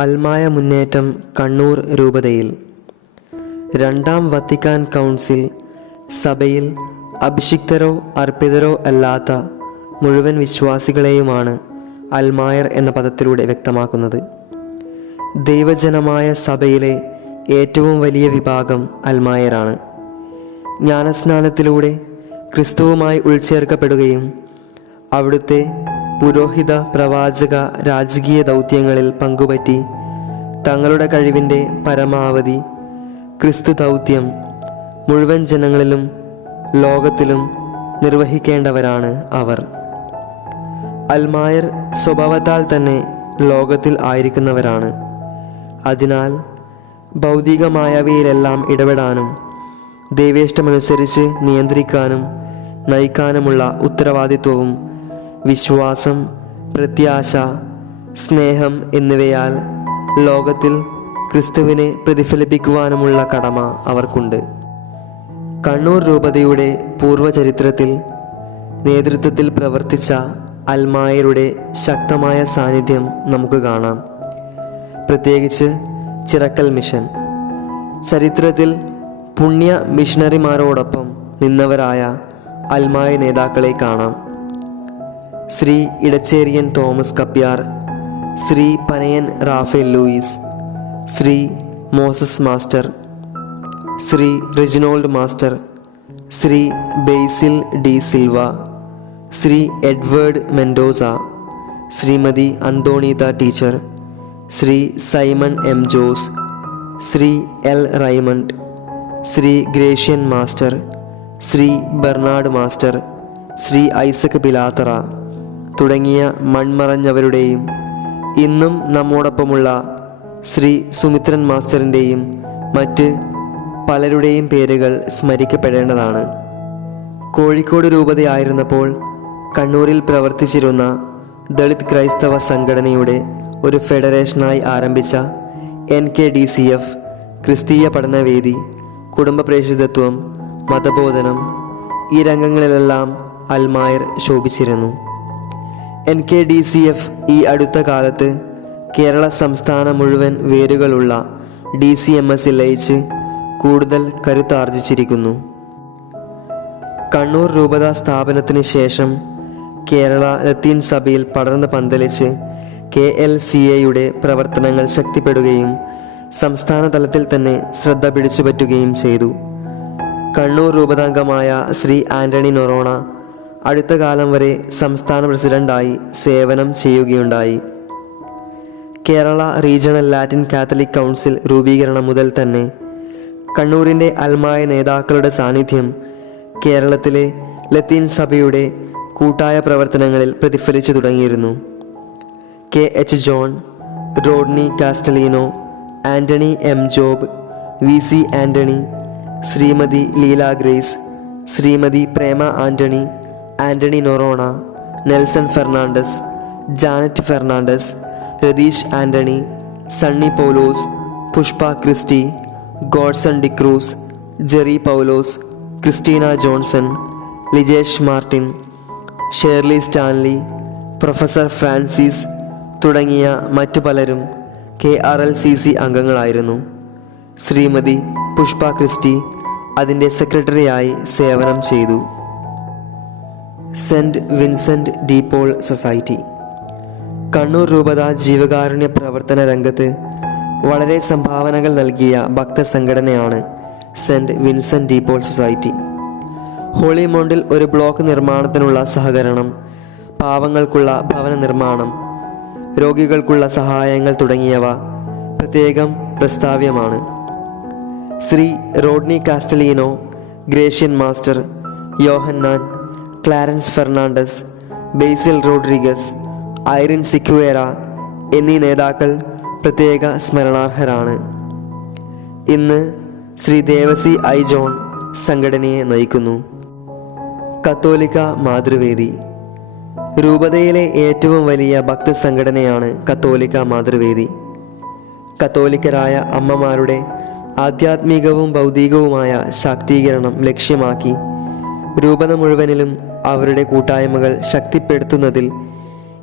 അൽമായ മുന്നേറ്റം കണ്ണൂർ രൂപതയിൽ. രണ്ടാം വത്തിക്കാൻ കൗൺസിൽ സഭയിൽ അഭിഷിക്തരോ അർപ്പിതരോ അല്ലാത്ത മുഴുവൻ വിശ്വാസികളെയുമാണ് അൽമായർ എന്ന പദത്തിലൂടെ വ്യക്തമാക്കുന്നത്. ദൈവജനമായ സഭയിലെ ഏറ്റവും വലിയ വിഭാഗം അൽമായരാണ്. ജ്ഞാനസ്നാനത്തിലൂടെ ക്രിസ്തുവുമായി ഉൾച്ചേർക്കപ്പെടുകയും അവിടുത്തെ പുരോഹിത, പ്രവാചക, രാജകീയ ദൗത്യങ്ങളിൽ പങ്കുപറ്റി തങ്ങളുടെ കഴിവിൻ്റെ പരമാവധി ക്രിസ്തു ദൗത്യം മുഴുവൻ ജനങ്ങളിലും ലോകത്തിലും നിർവഹിക്കേണ്ടവരാണ് അവർ. അൽമായർ സ്വഭാവത്താൽ തന്നെ ലോകത്തിൽ ആയിരിക്കുന്നവരാണ്. അതിനാൽ ഭൗതികമായവയിലെല്ലാം ഇടപെടാനും ദൈവേഷ്ടമനുസരിച്ച് നിയന്ത്രിക്കാനും നയിക്കാനുമുള്ള ഉത്തരവാദിത്വവും വിശ്വാസം, പ്രത്യാശ, സ്നേഹം എന്നിവയാൽ ലോകത്തിൽ ക്രിസ്തുവിനെ പ്രതിഫലിപ്പിക്കുവാനുമുള്ള കടമ അവർക്കുണ്ട്. കണ്ണൂർ രൂപതയുടെ പൂർവ്വചരിത്രത്തിൽ നേതൃത്വത്തിൽ പ്രവർത്തിച്ച അൽമായരുടെ ശക്തമായ സാന്നിധ്യം നമുക്ക് കാണാം. പ്രത്യേകിച്ച് ചിറക്കൽ മിഷൻ. ചരിത്രത്തിൽ പുണ്യ മിഷണറിമാരോടൊപ്പം നിന്നവരായ അൽമായ നേതാക്കളെ കാണാം. Shri Edacheriyan Thomas Kapyar, Shri Panayan Raphael Louis, Shri Moses master, Shri Reginold master, Shri Basil De Silva, Shri Edward Mendoza, Shrimati Anthonitha teacher, Shri Simon M Jose, Shri L Raymond, Shri Gracian master, Shri Bernard master, Shri Isaac Pilathara തുടങ്ങിയ മൺമറഞ്ഞവരുടെയും ഇന്നും നമ്മോടൊപ്പമുള്ള ശ്രീ സുമിത്രൻ മാസ്റ്ററിൻ്റെയും മറ്റ് പലരുടെയും പേരുകൾ സ്മരിക്കപ്പെടേണ്ടതാണ്. കോഴിക്കോട് രൂപതയായിരുന്നപ്പോൾ കണ്ണൂരിൽ പ്രവർത്തിച്ചിരുന്ന ദളിത് ക്രൈസ്തവ സംഘടനയുടെ ഒരു ഫെഡറേഷനായി ആരംഭിച്ച NKDCF, ക്രിസ്തീയ പഠനവേദി, കുടുംബ പ്രേഷിതത്വം, മതബോധനം, ഈ രംഗങ്ങളിലെല്ലാം അൽമായർ ശോഭിച്ചിരുന്നു. NKDCF ഈ അടുത്ത കാലത്ത് കേരള സംസ്ഥാന മുഴുവൻ വേരുകളുള്ള DCMSൽ ലയിച്ച് കൂടുതൽ കരുത്താർജിച്ചിരിക്കുന്നു. കണ്ണൂർ രൂപതാ സ്ഥാപനത്തിന് ശേഷം കേരള ലത്തീൻ സഭയിൽ പടർന്ന് പന്തലിച്ച് KLCAയുടെ പ്രവർത്തനങ്ങൾ ശക്തിപ്പെടുകയും സംസ്ഥാന തലത്തിൽ തന്നെ ശ്രദ്ധ പിടിച്ചുപറ്റുകയും ചെയ്തു. കണ്ണൂർ രൂപതാംഗമായ ശ്രീ ആൻ്റണി നൊറോണ അടുത്ത കാലം വരെ സംസ്ഥാന പ്രസിഡന്റായി സേവനം ചെയ്യുകയുണ്ടായി. Kerala regional Latin Catholic council രൂപീകരണം മുതൽ തന്നെ കണ്ണൂരിൻ്റെ അൽമായ നേതാക്കളുടെ സാന്നിധ്യം കേരളത്തിലെ ലത്തീൻ സഭയുടെ കൂട്ടായ പ്രവർത്തനങ്ങളിൽ പ്രതിഫലിച്ചു തുടങ്ങിയിരുന്നു. KH John, Rodney Castellino, Antony M Job, VC Antony, Shrimati Leela Grace, Shrimati Prema Antony, Antony Noronha, Nelson Fernandez, Janet Fernandez, Ratheesh Antony, Sunny Paulose, Pushpa Christy, Godson D'Cruz, Jerry Paulose, Christina Johnson, Lijesh Martin, Shirley Stanley, professor Francis തുടങ്ങിയ മറ്റു പലരും KRLCC അംഗങ്ങളായിരുന്നു. ശ്രീമതി പുഷ്പ ക്രിസ്റ്റി അതിൻ്റെ സെക്രട്ടറിയായി സേവനം ചെയ്തു. Saint Vincent de Paul society. Kannur രൂപത ജീവകാരുണ്യ പ്രവർത്തന രംഗത്ത് വളരെ സംഭാവനകൾ നൽകിയ ഭക്തസംഘടനയാണ് saint Vincent de Paul society. Holy മൗണ്ടിൽ ഒരു ബ്ലോക്ക് നിർമ്മാണത്തിനുള്ള സഹകരണം, പാവങ്ങൾക്കുള്ള ഭവന നിർമ്മാണം, രോഗികൾക്കുള്ള സഹായങ്ങൾ തുടങ്ങിയവ പ്രത്യേകം പ്രസ്താവ്യമാണ്. ശ്രീ റോഡ്നി കാസ്റ്റലീനോ, ഗ്രേഷ്യൻ മാസ്റ്റർ, യോഹന്നാൻ, ക്ലാരൻസ് ഫെർണാണ്ടസ്, ബേസിൽ റോഡ്രിഗസ്, ഐറിൻ സിക്വേര എന്നീ നേതാക്കൾ പ്രത്യേക സ്മരണാർഹരാണ്. ഇന്ന് ശ്രീ ദേവസി I ജോൺ സംഘടനയെ നയിക്കുന്നു. കത്തോലിക്ക മാതൃവേദി. രൂപതയിലെ ഏറ്റവും വലിയ ഭക്തസംഘടനയാണ് കത്തോലിക്ക മാതൃവേദി. കത്തോലിക്കരായ അമ്മമാരുടെ ആധ്യാത്മികവും ഭൗതികവുമായ ശാക്തീകരണം ലക്ഷ്യമാക്കി രൂപത മുഴുവനിലും അവരുടെ കൂട്ടായ്മകൾ ശക്തിപ്പെടുത്തുന്നതിൽ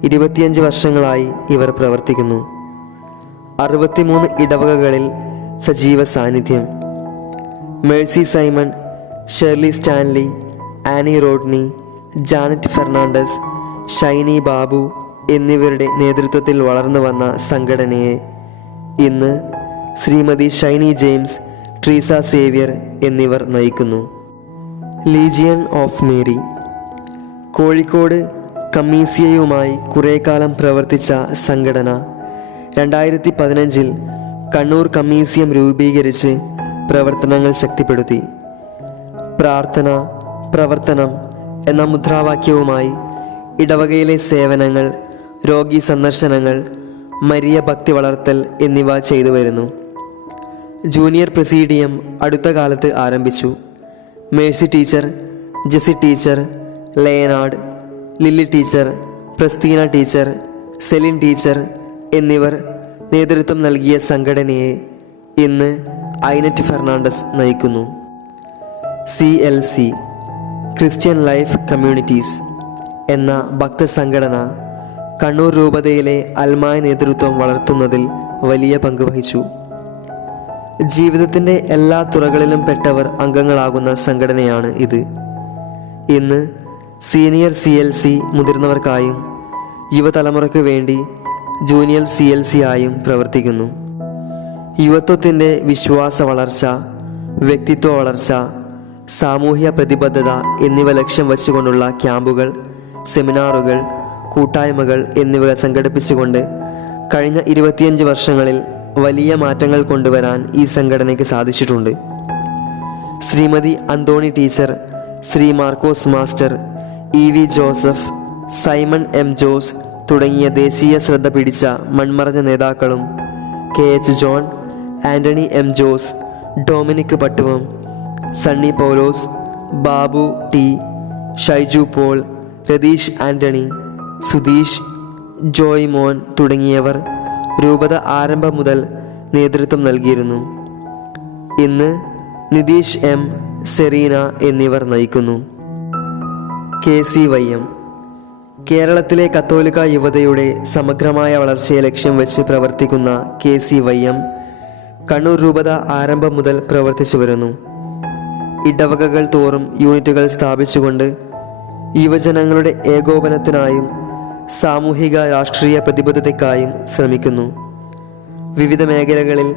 25 വർഷങ്ങളായി ഇവർ പ്രവർത്തിക്കുന്നു. 63 ഇടവകകളിൽ സജീവ സാന്നിധ്യം. Mercy Simon, Shirley Stanley, Annie Rodney, Janet Fernandes, Shiny Babu എന്നിവരുടെ നേതൃത്വത്തിൽ വളർന്നു വന്ന സംഘടനയെ ഇന്ന് ശ്രീമതി ഷൈനി ജെയിംസ്, ട്രീസ സേവ്യർ എന്നിവർ നയിക്കുന്നു. ലീജിയൻ ഓഫ് മേരി കോഴിക്കോട് കമ്മീസിയയുമായി കുറേക്കാലം പ്രവർത്തിച്ച സംഘടന 2015 കണ്ണൂർ കമ്മീസിയം രൂപീകരിച്ച് പ്രവർത്തനങ്ങൾ ശക്തിപ്പെടുത്തി. പ്രാർത്ഥന, പ്രവർത്തനം എന്ന മുദ്രാവാക്യവുമായി ഇടവകയിലെ സേവനങ്ങൾ, രോഗി സന്ദർശനങ്ങൾ, മരിയ ഭക്തി വളർത്തൽ എന്നിവ ചെയ്തു വരുന്നു. ജൂനിയർ പ്രസീഡിയം അടുത്ത കാലത്ത് ആരംഭിച്ചു. Mercy teacher, Jessy teacher, Lionard, Lilly teacher, Prastheena teacher, Celine teacher എന്നിവർ നേതൃത്വം നൽകിയ സംഘടനയെ ഇന്ന് ഐനറ്റ് ഫെർണാണ്ടസ് നയിക്കുന്നു. CLC ക്രിസ്ത്യൻ ലൈഫ് കമ്മ്യൂണിറ്റീസ് എന്ന ഭക്തസംഘടന കണ്ണൂർ രൂപതയിലെ അൽമായ നേതൃത്വം വളർത്തുന്നതിൽ വലിയ പങ്ക് വഹിച്ചു. ജീവിതത്തിൻ്റെ എല്ലാ തുറകളിലും പെട്ടവർ അംഗങ്ങളാകുന്ന സംഘടനയാണ് ഇത്. ഇന്ന് സീനിയർ CLC മുതിർന്നവർക്കായും യുവതലമുറയ്ക്ക് വേണ്ടി ജൂനിയർ CLC ആയും പ്രവർത്തിക്കുന്നു. യുവത്വത്തിൻ്റെ വിശ്വാസ വളർച്ച, വ്യക്തിത്വ വളർച്ച, സാമൂഹ്യ പ്രതിബദ്ധത എന്നിവ ലക്ഷ്യം വച്ചുകൊണ്ടുള്ള ക്യാമ്പുകൾ, സെമിനാറുകൾ, കൂട്ടായ്മകൾ എന്നിവ സംഘടിപ്പിച്ചുകൊണ്ട് കഴിഞ്ഞ 25 വർഷങ്ങളിൽ വലിയ മാറ്റങ്ങൾ കൊണ്ടുവരാൻ ഈ സംഘടനയ്ക്ക് സാധിച്ചിട്ടുണ്ട്. Shrimati Anthony teacher, Shri Marcos master, EV Joseph, Simon M Jose തുടങ്ങിയ ദേശീയ ശ്രദ്ധ പിടിച്ച മൺമറഞ്ഞ നേതാക്കളും KH John, Antony M Jose, Dominic Pattuvam, Sunny Paulose, Babu T, Shaiju Paul, Ratheesh Antony, Sudheesh, Joy Mon തുടങ്ങിയവർ രൂപത ആരംഭം മുതൽ നേതൃത്വം നൽകിയിരുന്നു. ഇന്ന് നിതീഷ് M, സെറീന എന്നിവർ നയിക്കുന്നു. KCYM കേരളത്തിലെ കത്തോലിക്ക യുവതയുടെ സമഗ്രമായ വളർച്ചയെ ലക്ഷ്യം വെച്ച് പ്രവർത്തിക്കുന്ന KCYM കണ്ണൂർ രൂപത ആരംഭം മുതൽ പ്രവർത്തിച്ചു വരുന്നു. ഇടവകകൾ തോറും യൂണിറ്റുകൾ സ്ഥാപിച്ചുകൊണ്ട് യുവജനങ്ങളുടെ ഏകോപനത്തിനായും സാമൂഹിക രാഷ്ട്രീയ പ്രതിബദ്ധതയ്ക്കായും ശ്രമിക്കുന്നു. വിവിധ മേഖലകളിൽ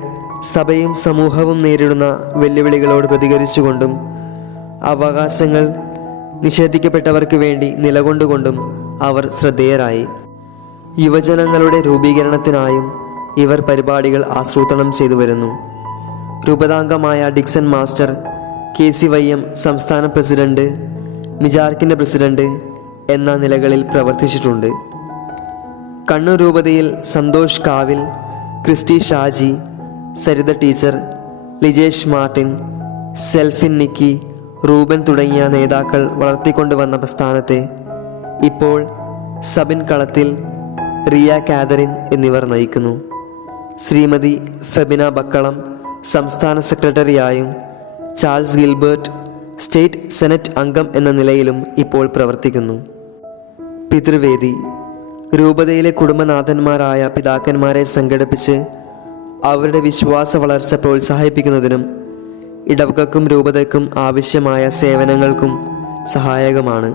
സഭയും സമൂഹവും നേരിടുന്ന വെല്ലുവിളികളോട് പ്രതികരിച്ചുകൊണ്ടും അവകാശങ്ങൾ നിഷേധിക്കപ്പെട്ടവർക്ക് വേണ്ടി നിലകൊണ്ടുകൊണ്ടും അവർ ശ്രദ്ധേയരായി. യുവജനങ്ങളുടെ രൂപീകരണത്തിനായും ഇവർ പരിപാടികൾ ആസൂത്രണം ചെയ്തു വരുന്നു. രൂപതാംഗമായ ഡിക്സൺ മാസ്റ്റർ KCYM സംസ്ഥാന പ്രസിഡന്റ്, മിജാർക്കിൻ്റെ പ്രസിഡന്റ് എന്ന നിലകളിൽ പ്രവർത്തിച്ചിട്ടുണ്ട്. കണ്ണൂർ രൂപതയിൽ സന്തോഷ് കാവിൽ, ക്രിസ്റ്റി ഷാജി, സരിത ടീച്ചർ, ലിജേഷ് മാർട്ടിൻ, സെൽഫിൻ നിക്കി, റൂബൻ തുടങ്ങിയ നേതാക്കൾ വളർത്തിക്കൊണ്ടുവന്ന പ്രസ്ഥാനത്തെ ഇപ്പോൾ സബിൻ കളത്തിൽ, റിയ കാതറിൻ എന്നിവർ നയിക്കുന്നു. ശ്രീമതി ഫെബിന ബക്കളം സംസ്ഥാന സെക്രട്ടറിയായും ചാൾസ് ഗിൽബർട്ട് സ്റ്റേറ്റ് സെനറ്റ് അംഗം എന്ന നിലയിലും ഇപ്പോൾ പ്രവർത്തിക്കുന്നു. പിതൃവേദി രൂപതയിലെ കുടുംബനാഥന്മാരായ പിതാക്കന്മാരെ സംഘടിപ്പിച്ച് അവരുടെ വിശ്വാസ വളർച്ച പ്രോത്സാഹിപ്പിക്കുന്നതിനും ഇടവകക്കും രൂപതയ്ക്കും ആവശ്യമായ സേവനങ്ങൾക്കും സഹായകമാണ്.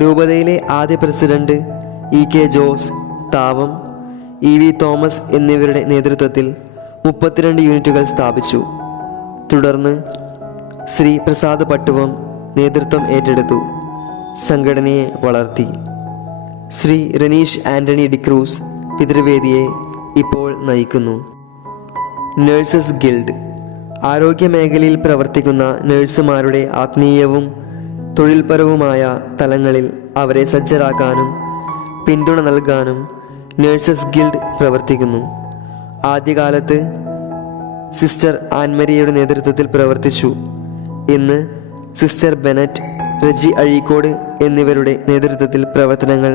രൂപതയിലെ ആദ്യ president EK Jose Thavam, EV Thomas എന്നിവരുടെ നേതൃത്വത്തിൽ 32 യൂണിറ്റുകൾ സ്ഥാപിച്ചു. തുടർന്ന് ശ്രീ പ്രസാദ് പട്ടുവം നേതൃത്വം ഏറ്റെടുത്തു, സംഘടനയെ വളർത്തി. ശ്രീ റനീഷ് ആൻ്റണി ഡിക്രൂസ് പിതൃവേദിയെ ഇപ്പോൾ നയിക്കുന്നു. നഴ്സസ് ഗിൽഡ് ആരോഗ്യമേഖലയിൽ പ്രവർത്തിക്കുന്ന നഴ്സുമാരുടെ ആത്മീയവും തൊഴിൽപരവുമായ തലങ്ങളിൽ അവരെ സജ്ജരാക്കാനും പിന്തുണ നൽകാനും നഴ്സസ് ഗിൽഡ് പ്രവർത്തിക്കുന്നു. ആദ്യകാലത്ത് സിസ്റ്റർ ആൻമരിയയുടെ നേതൃത്വത്തിൽ പ്രവർത്തിച്ചു. ഇന്ന് സിസ്റ്റർ ബെനറ്റ്, റജി അഴീക്കോട് എന്നിവരുടെ നേതൃത്വത്തിൽ പ്രവർത്തനങ്ങൾ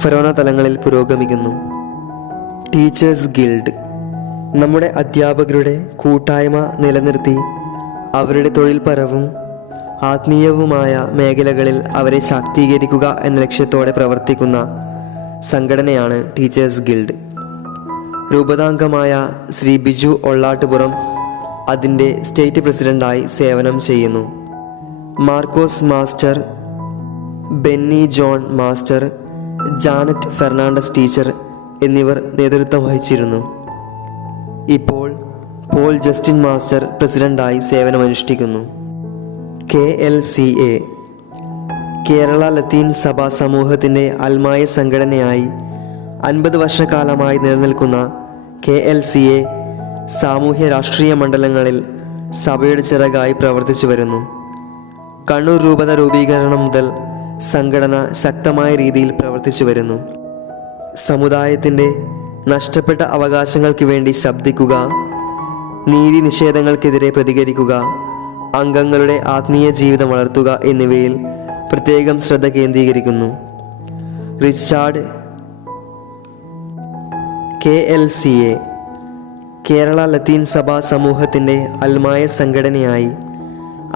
ഫെറോന തലങ്ങളിൽ പുരോഗമിക്കുന്നു. ടീച്ചേഴ്സ് ഗിൽഡ് നമ്മുടെ അധ്യാപകരുടെ കൂട്ടായ്മ നിലനിർത്തി അവരുടെ തൊഴിൽപരവും ആത്മീയവുമായ മേഖലകളിൽ അവരെ ശാക്തീകരിക്കുക എന്ന ലക്ഷ്യത്തോടെ പ്രവർത്തിക്കുന്ന സംഘടനയാണ് ടീച്ചേഴ്സ് ഗിൽഡ്. രൂപതാംഗമായ ശ്രീ ബിജു ഒള്ളാട്ടുപുറം അതിൻ്റെ സ്റ്റേറ്റ് പ്രസിഡൻ്റായി സേവനം ചെയ്യുന്നു. Marcos master, Benny John master, Janet Fernandez teacher എന്നിവർ നേതൃത്വം വഹിച്ചിരുന്നു. ഇപ്പോൾ പോൾ ജസ്റ്റിൻ മാസ്റ്റർ പ്രസിഡൻ്റായി സേവനമനുഷ്ഠിക്കുന്നു. KLCA കേരള ലത്തീൻ സഭാ സമൂഹത്തിൻ്റെ അൽമായ സംഘടനയായി 50 വർഷക്കാലമായി നിലനിൽക്കുന്ന KLCA സാമൂഹ്യ രാഷ്ട്രീയ മണ്ഡലങ്ങളിൽ സഭയുടെ ചിറകായി പ്രവർത്തിച്ചു വരുന്നു. കണ്ണൂർ രൂപത രൂപീകരണം മുതൽ സംഘടന ശക്തമായ രീതിയിൽ പ്രവർത്തിച്ചു വരുന്നു. സമുദായത്തിൻ്റെ നഷ്ടപ്പെട്ട അവകാശങ്ങൾക്ക് വേണ്ടി ശബ്ദിക്കുക, നീതി നിഷേധങ്ങൾക്കെതിരെ പ്രതികരിക്കുക, അംഗങ്ങളുടെ ആത്മീയ ജീവിതം വളർത്തുക എന്നിവയിൽ പ്രത്യേകം ശ്രദ്ധ കേന്ദ്രീകരിക്കുന്നു. റിച്ചാർഡ് KLCA കേരള ലത്തീൻ സഭാ സമൂഹത്തിൻ്റെ അൽമായ സംഘടനയായി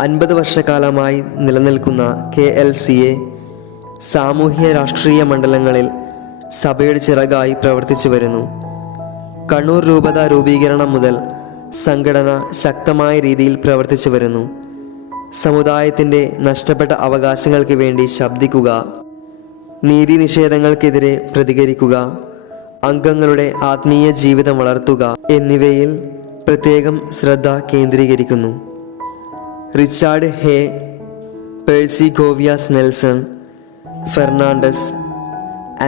50 വർഷക്കാലമായി നിലനിൽക്കുന്ന KLCA സാമൂഹ്യ രാഷ്ട്രീയ മണ്ഡലങ്ങളിൽ സഭയുടെ ചിറകായി പ്രവർത്തിച്ചു വരുന്നു. കണ്ണൂർ രൂപത രൂപീകരണം മുതൽ സംഘടന ശക്തമായ രീതിയിൽ പ്രവർത്തിച്ചു വരുന്നു. സമുദായത്തിൻ്റെ നഷ്ടപ്പെട്ട അവകാശങ്ങൾക്ക് വേണ്ടി ശബ്ദിക്കുക, നീതി നിഷേധങ്ങൾക്കെതിരെ പ്രതികരിക്കുക, അംഗങ്ങളുടെ ആത്മീയ ജീവിതം വളർത്തുക എന്നിവയിൽ പ്രത്യേകം ശ്രദ്ധ കേന്ദ്രീകരിക്കുന്നു. റിച്ചാർഡ് ഹേ, പേഴ്സി ഗോവിയാസ് നെൽസൺ, ഫെർണാണ്ടസ്,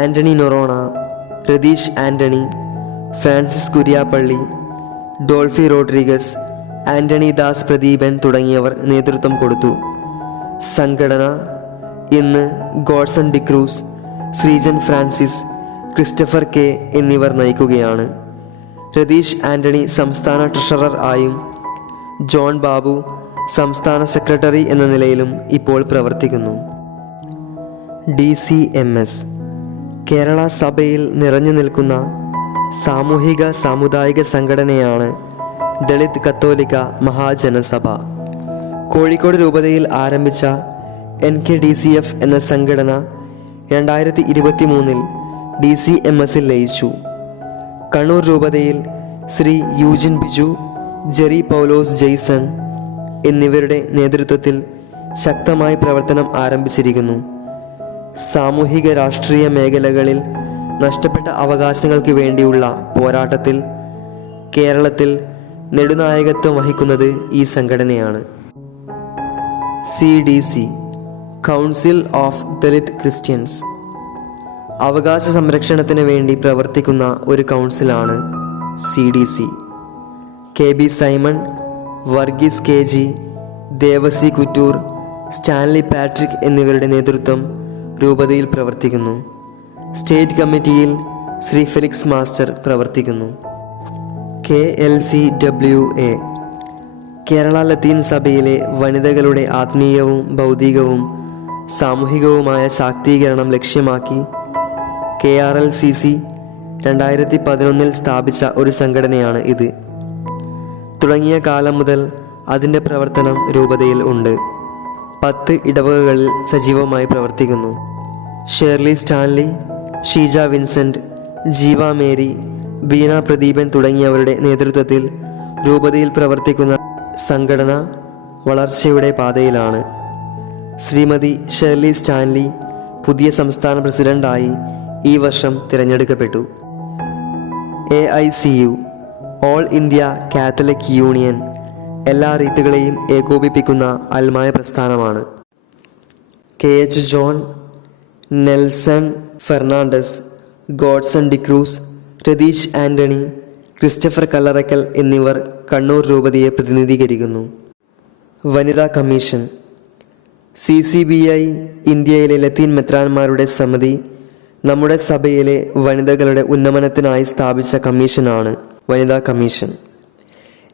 ആൻ്റണി നൊറോണ, രതീഷ് ആൻ്റണി, ഫ്രാൻസിസ് കുര്യാപ്പള്ളി, ഡോൾഫി റോഡ്രിഗസ്, ആൻ്റണി ദാസ് പ്രദീപൻ തുടങ്ങിയവർ നേതൃത്വം കൊടുത്തു. സംഘടന ഇന്ന് ഗോഡ്സൺ ഡിക്രൂസ്, ശ്രീജൻ ഫ്രാൻസിസ്, ക്രിസ്റ്റഫർ കെ എന്നിവർ നയിക്കുകയാണ്. രതീഷ് ആൻ്റണി സംസ്ഥാന ട്രഷറർ ആയും ജോൺ ബാബു സംസ്ഥാന സെക്രട്ടറി എന്ന നിലയിലും ഇപ്പോൾ പ്രവർത്തിക്കുന്നു. DCMS കേരള സഭയിൽ നിറഞ്ഞു നിൽക്കുന്ന സാമൂഹിക സാമുദായിക സംഘടനയാണ് ദളിത് കത്തോലിക്ക മഹാജനസഭ. കോഴിക്കോട് രൂപതയിൽ ആരംഭിച്ച NKDCF എന്ന സംഘടന 2023 DCMSൽ ലയിച്ചു. കണ്ണൂർ രൂപതയിൽ ശ്രീ യൂജിൻ ബിജു, ജെറി പൗലോസ് ജെയ്സൺ എന്നിവരുടെ നേതൃത്വത്തിൽ ശക്തമായി പ്രവർത്തനം ആരംഭിച്ചിരിക്കുന്നു. സാമൂഹിക രാഷ്ട്രീയ മേഖലകളിൽ നഷ്ടപ്പെട്ട അവകാശങ്ങൾക്ക് വേണ്ടിയുള്ള പോരാട്ടത്തിൽ കേരളത്തിൽ നെടുനായകത്വം വഹിക്കുന്നത് ഈ സംഘടനയാണ്. CDC council of Dalit Christians അവകാശ സംരക്ഷണത്തിന് വേണ്ടി പ്രവർത്തിക്കുന്ന ഒരു കൗൺസിലാണ് CDC. KB Simon, Varghese KG, Devasi Kuttur, Stanley Patrick എന്നിവരുടെ നേതൃത്വം രൂപതയിൽ പ്രവർത്തിക്കുന്നു. സ്റ്റേറ്റ് കമ്മിറ്റിയിൽ ശ്രീ ഫെലിക്സ് മാസ്റ്റർ പ്രവർത്തിക്കുന്നു. KLCWA കേരള ലത്തീൻ സഭയിലെ വനിതകളുടെ ആത്മീയവും ഭൗതികവും സാമൂഹികവുമായ ശാക്തീകരണം ലക്ഷ്യമാക്കി KRLCC 2011 സ്ഥാപിച്ച ഒരു സംഘടനയാണ് ഇത്. തുടങ്ങിയ കാലം മുതൽ അതിൻ്റെ പ്രവർത്തനം രൂപതയിൽ ഉണ്ട്. 10 ഇടവകകളിൽ സജീവമായി പ്രവർത്തിക്കുന്നു. ഷേർലി സ്റ്റാൻലി, ഷീജ വിൻസെൻ്റ്, ജീവ മേരി, ബീന പ്രദീപൻ തുടങ്ങിയവരുടെ നേതൃത്വത്തിൽ രൂപതയിൽ പ്രവർത്തിക്കുന്ന സംഘടന വളർച്ചയുടെ പാതയിലാണ്. ശ്രീമതി ഷേർലി സ്റ്റാൻലി പുതിയ സംസ്ഥാന പ്രസിഡൻ്റായി ഈ വർഷം തിരഞ്ഞെടുക്കപ്പെട്ടു. AICU all India Catholic union എല്ലാ റീത്തുകളെയും ഏകോപിപ്പിക്കുന്ന അൽമായ പ്രസ്ഥാനമാണ്. KH ജോൺ, നെൽസൺ ഫെർണാണ്ടസ്, ഗോഡ്സൺ ഡിക്രൂസ്, രതീഷ് ആൻ്റണി, ക്രിസ്റ്റഫർ കല്ലറയ്ക്കൽ എന്നിവർ കണ്ണൂർ രൂപതയെ പ്രതിനിധീകരിക്കുന്നു. വനിതാ കമ്മീഷൻ CCBI ഇന്ത്യയിലെ ലത്തീൻ മെത്രാന്മാരുടെ സമിതി നമ്മുടെ സഭയിലെ വനിതകളുടെ ഉന്നമനത്തിനായി സ്ഥാപിച്ച കമ്മീഷനാണ് വനിതാ കമ്മീഷൻ.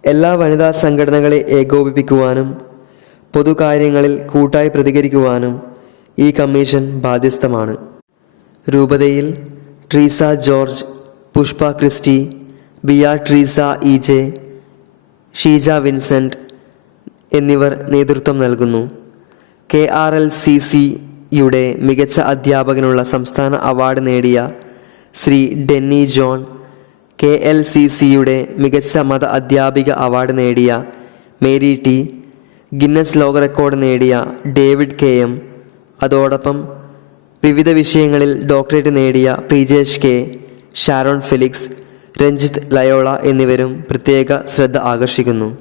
എല്ലാ വനിതാ സംഘടനകളെ ഏകോപിപ്പിക്കുവാനും പൊതുകാര്യങ്ങളിൽ കൂട്ടായി പ്രതികരിക്കുവാനും ഈ കമ്മീഷൻ ബാധ്യസ്ഥമാണ്. രൂപതയിൽ ട്രീസ ജോർജ്, പുഷ്പ ക്രിസ്റ്റി, ബിയാട്രീസ EJ, ഷീജ വിൻസെൻ്റ് എന്നിവർ നേതൃത്വം നൽകുന്നു. KRLCCയുടെ മികച്ച അധ്യാപകനുള്ള സംസ്ഥാന അവാർഡ് നേടിയ ശ്രീ ഡെന്നി ജോൺ, KLCCയുടെ മികച്ച മത അധ്യാപിക അവാർഡ് നേടിയ മേരി ടി, ഗിന്നസ് ലോക റെക്കോർഡ് നേടിയ ഡേവിഡ് KM, അതോടൊപ്പം വിവിധ വിഷയങ്ങളിൽ ഡോക്ടറേറ്റ് നേടിയ Prijesh K, Sharon Felix, Ranjith Loyola എന്നിവരും പ്രത്യേക ശ്രദ്ധ ആകർഷിക്കുന്നു.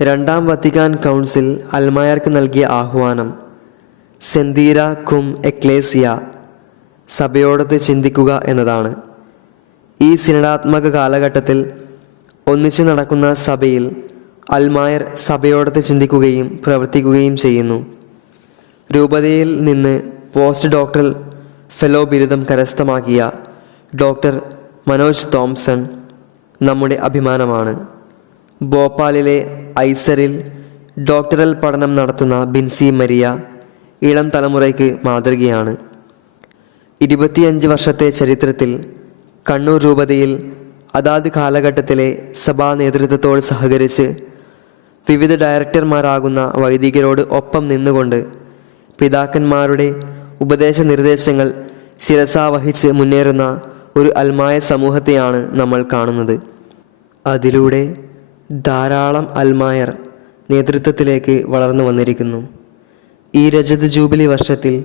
രണ്ടാം വത്തിക്കാൻ കൗൺസിൽ അൽമായർക്ക് നൽകിയ ആഹ്വാനം സെന്തീര കും എക്ലേസിയ, സഭയോടൊത്ത് ചിന്തിക്കുക എന്നതാണ്. ഈ സിനഡാത്മക കാലഘട്ടത്തിൽ ഒന്നിച്ചു നടക്കുന്ന സഭയിൽ അൽമായർ സഭയോടൊത്ത് ചിന്തിക്കുകയും പ്രവർത്തിക്കുകയും ചെയ്യുന്നു. രൂപതയിൽ നിന്ന് പോസ്റ്റ് ഡോക്ടറൽ ഫെലോ ബിരുദം കരസ്ഥമാക്കിയ ഡോക്ടർ മനോജ് തോംസൺ നമ്മുടെ അഭിമാനമാണ്. ഭോപ്പാലിലെ ഐസറിൽ ഡോക്ടറൽ പഠനം നടത്തുന്ന ബിൻസി മരിയ ഇളം തലമുറയ്ക്ക് മാതൃകയാണ്. 25 വർഷത്തെ ചരിത്രത്തിൽ കണ്ണൂർ രൂപതയിൽ അതാത് കാലഘട്ടത്തിലെ സഭാ നേതൃത്വത്തോട് സഹകരിച്ച് വിവിധ ഡയറക്ടർമാരാകുന്ന വൈദികരോട് ഒപ്പം നിന്നുകൊണ്ട് പിതാക്കന്മാരുടെ ഉപദേശ നിർദ്ദേശങ്ങൾ ശിരസാവഹിച്ച് മുന്നേറുന്ന ഒരു അൽമായ സമൂഹത്തെയാണ് നമ്മൾ കാണുന്നത്. അതിലൂടെ ധാരാളം അൽമായർ നേതൃത്വത്തിലേക്ക് വളർന്നു വന്നിരിക്കുന്നു. ഈ രജത ജൂബിലി വർഷത്തിൽ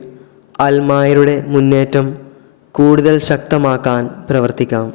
അൽമായരുടെ മുന്നേറ്റം കൂടുതൽ ശക്തമാക്കാൻ പ്രവർത്തിക്കാം.